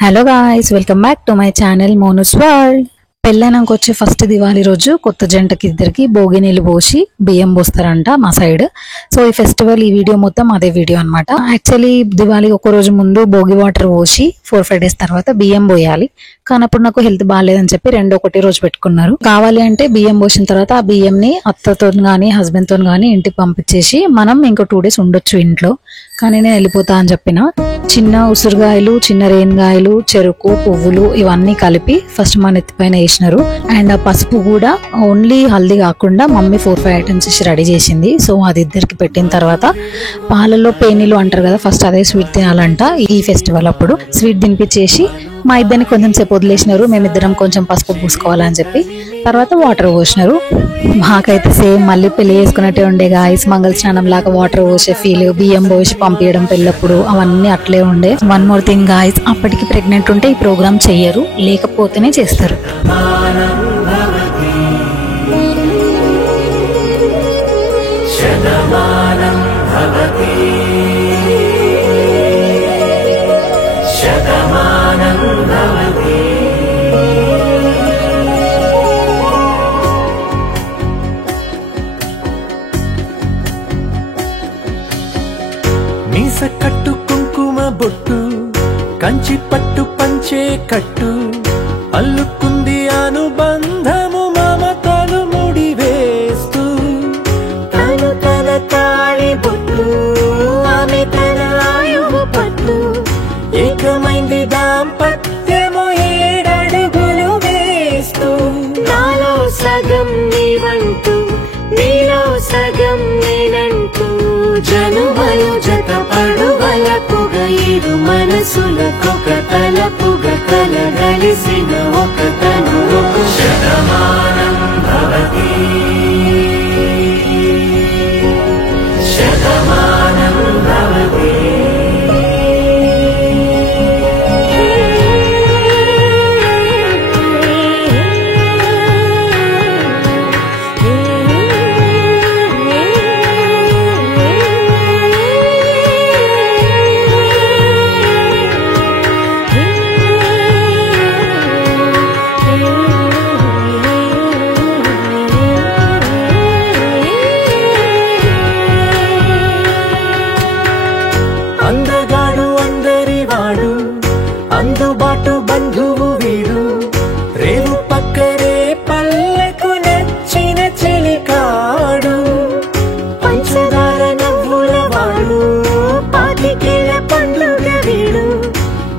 Hello guys, welcome back to my channel Monu's world. పెళ్ళైనాక వచ్చే first Diwali రోజు కొత్త జంటకి ఇద్దరికి భోగి నీళ్ళు పోసి బియ్యం పోస్తారంట మా సైడ్. సో ఈ ఫెస్టివల్ ఈ వీడియో మొత్తం అదే వీడియో అనమాట. యాక్చువల్లీ దివాళీ ఒక రోజు ముందు భోగి వాటర్ పోసి 4-5 days తర్వాత బియ్యం పోయాలి. కానీ అప్పుడు నాకు హెల్త్ బాగాలేదని చెప్పి ఒకటే రోజు పెట్టుకున్నారు. కావాలి అంటే బియ్యం పోసిన తర్వాత ఆ బియ్యంని అత్తతో కానీ హస్బెండ్ తో కానీ ఇంటికి పంపించేసి మనం ఇంకో 2 days ఉండొచ్చు ఇంట్లో. కానీ నేను వెళ్ళిపోతా అని చెప్పిన. చిన్న ఉసురుగాయలు, చిన్న రేణిగాయలు, చెరుకు, పువ్వులు ఇవన్నీ కలిపి ఫస్ట్ మా నెత్తి పైన వేసినారు. అండ్ ఆ పసుపు కూడా ఓన్లీ హల్దీ కాకుండా మమ్మీ 4-5 items రెడీ చేసింది. సో అది ఇద్దరికి పెట్టిన తర్వాత పాలలో పేనీలు అంటారు కదా, ఫస్ట్ అదే స్వీట్ తినాలంట. ఈ ఫెస్టివల్ అప్పుడు స్వీట్ తినిపించేసి మా ఇద్దరిని కొంచెం సేపు వదిలేసినారు. మేమిద్దరం కొంచెం పసుపు పూసుకోవాలని చెప్పి తర్వాత వాటర్ పోసినారు. మాకైతే సేమ్ మళ్ళీ పెళ్లి చేసుకున్నట్టే ఉండే గాయస్. మంగళ స్నానం లాగా వాటర్ పోసే ఫీల్, బియ్యం పోసి పంపించడం పెళ్ళప్పుడు అవన్నీ అట్లే ఉండే. వన్ మోర్ థింగ్ గాయస్, అప్పటికి ప్రెగ్నెంట్ ఉంటే ఈ ప్రోగ్రామ్ చెయ్యరు, లేకపోతేనే చేస్తారు. కట్టు కుంకుమ బొట్టు, కంచి పట్టు పంచే కట్టు, అల్లుకుంది అనుబంధము మమతలు ముడివేస్తూ. తను తన తాళి బొట్టు, ఆమె తన ఆయువు పట్టు, ఏకమైంది దాంపత్యము 7 అడుగులు వేస్తూ. నాలో సగం నీవంటూ, నీలో సగం నేనంటూ, జనుమలు జత పడువలపుగ 7 మనసులకొక తలపుగ కలగలిసిన ఒక తను. శతమానం భవతి, శతమానం భవతి. అందగాడు అందరివాడు, అందుబాటు బంధువు వీడు, రేవు పక్కరే పల్లెకు నచ్చిన చెలికాడు. పంచదార నవ్వుల వాడు, పాతికేల పండుగ వీడు,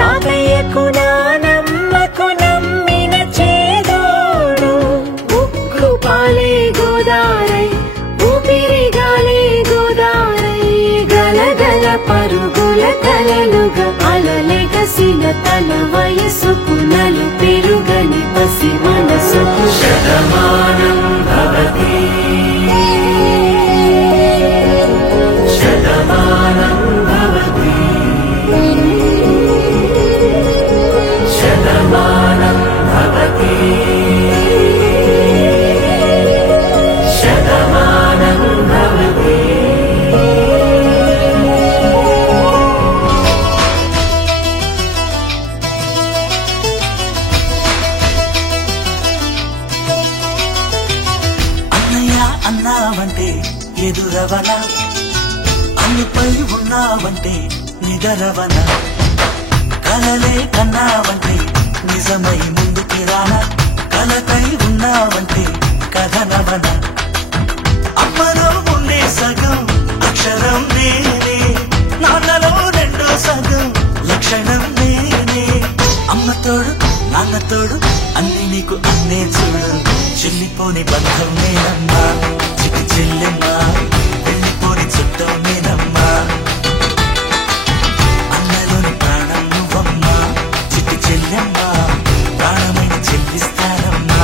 తాతయ్యకు నానమ్మకు నమ్మిన చేదోడు. ఉక్కు పాలే గోదారై, ఊపిరి గాలే గోదారై, గలగల పరుగుల కలలుగా అలలెగసిన తన వయసుకు నలు పెరుగని పసి మనసుకు. శతమానం భవతి, శతమానం భవతి, శతమానం భవతి, శతమానం భవతి. అన్నావంటే ఎదురవన, అన్నిపై ఉన్నావంటే నిదరవన, కలలే కన్నావంటే నిజమై ముందుకి రాన, కలకై ఉన్నావంటే కథనవన. అమ్మలో ఉండే సగం అక్షరం నేనే, నాన్నలో 2వ సగం లక్షణం నేనే. అమ్మతోడు నాన్నతోడు అన్ని నీకు అన్నే చూడు, చెల్లిపోని బంధం నేనమ్మా, చిట్టి చెల్లెమ్మా, వెళ్ళిపోని చుట్టం నేనమ్మా. అన్నలోని ప్రాణం నువ్వమ్మా, చిట్టి చెల్లెమ్మా, ప్రాణమైన చెల్లిస్తానమ్మా.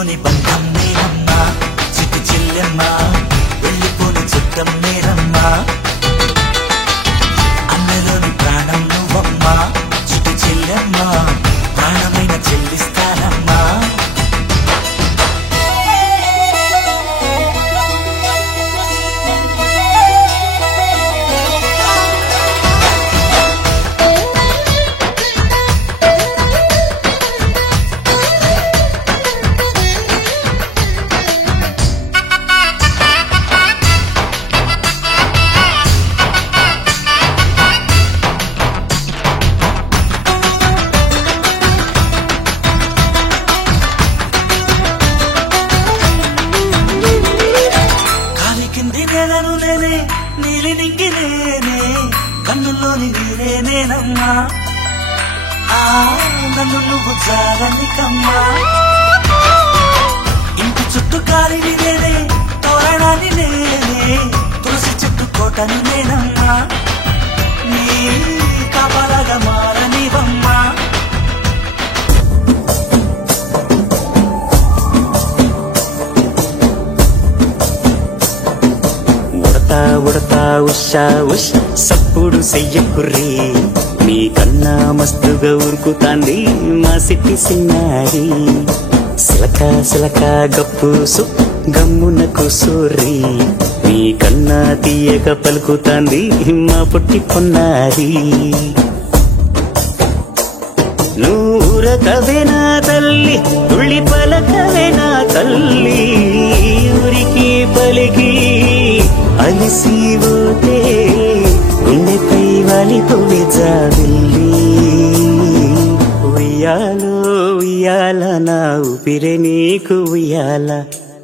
విడిపోని బంధం నేనమ్మా చిట్టి చెల్లెమ్మ వెళ్ళిపోని చుట్టం నేనమ్మా అన్నలోని ప్రాణం నువ్వమ్మా చిట్టి చెల్లెమ్మ ప్రాణమైన చెల్లిస్తానమ్మా నేలను నేనే నీలి నింగి నేనే కన్నుల్లోని నీరే నేనమ్మా నన్ను నువ్వు జాగనికమ్మా ఇంటి చుట్టూ కాలిని నేనే తోరణాన్ని నేనే తులసి చెట్టు కోటని నేనమ్మా నీ కాపలాగా మారనివమ్మా ఉడతా ఉషా ఉష్ సప్పుడు చెయ్యకుర్రీ మీ కన్నా మస్తుగా ఉరుకుతాంది మా సిట్టి సిన్నారి సిలక సిలక గప్పు సు గమ్మున కూసూర్రీ మీ కన్నా తీయక పలుకుతాంది మా పుట్టి పొన్నారి నూరకవేనా తల్లి తుళ్ళి పలకవేనా తల్లి ఊరికి పలికి అలసిపోతే గుండెపై వాలిపోవే జాబిల్లి ఉయ్యాలో ఉయ్యాల నా ఊపిరే నీకు ఉయ్యాల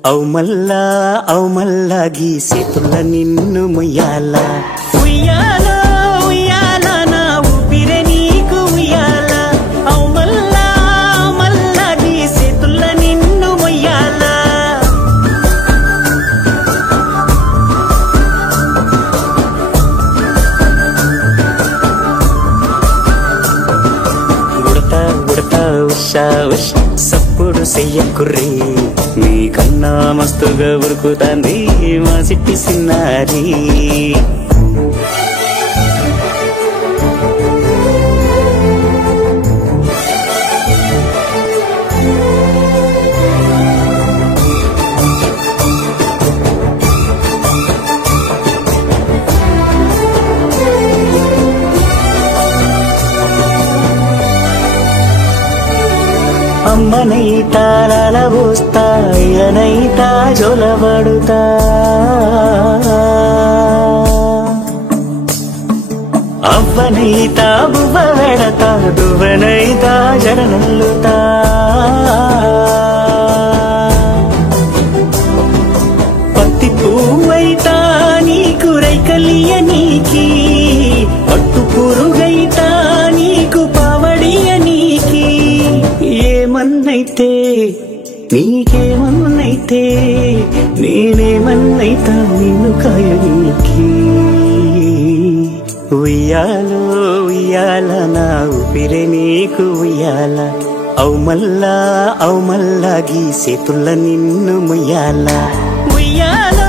అవు మల్లా గీసేతుల నిన్ను ముయ్యాల ఉయ్యాలో ఉయ్యాల నా ఊపిరే నీకు ఉయ్యాల అవు మల్లా గీసేతుల నిన్ను ముయ్యాల సప్పుడు చెయ్యకుర్రీ మీ కన్నా మస్తుగా ఉరుకుతాంది మా సిట్టి సిన్నారి అమ్మనైతా లలబోస్తా ఇలనైతా జొలబడుతా అవ్వనైతా బువ్వ వెడతా దువ్వనైతా జడనల్లుతా పత్తి పువ్వైతా నీకు రైకలియ నీకి పట్టు పురుగైతా నీకు పావడియ నీకి ఏమన్నైతే నీకేమన్నైతే నేనేమన్నైతా నిన్ను కాయనీకి ఉయ్యాలో ఉయ్యాల నా ఊపిరే నీకు ఉయ్యాల అవు మల్లా గీసేతుల నిన్ను ముయ్యాల ఉయ్యాల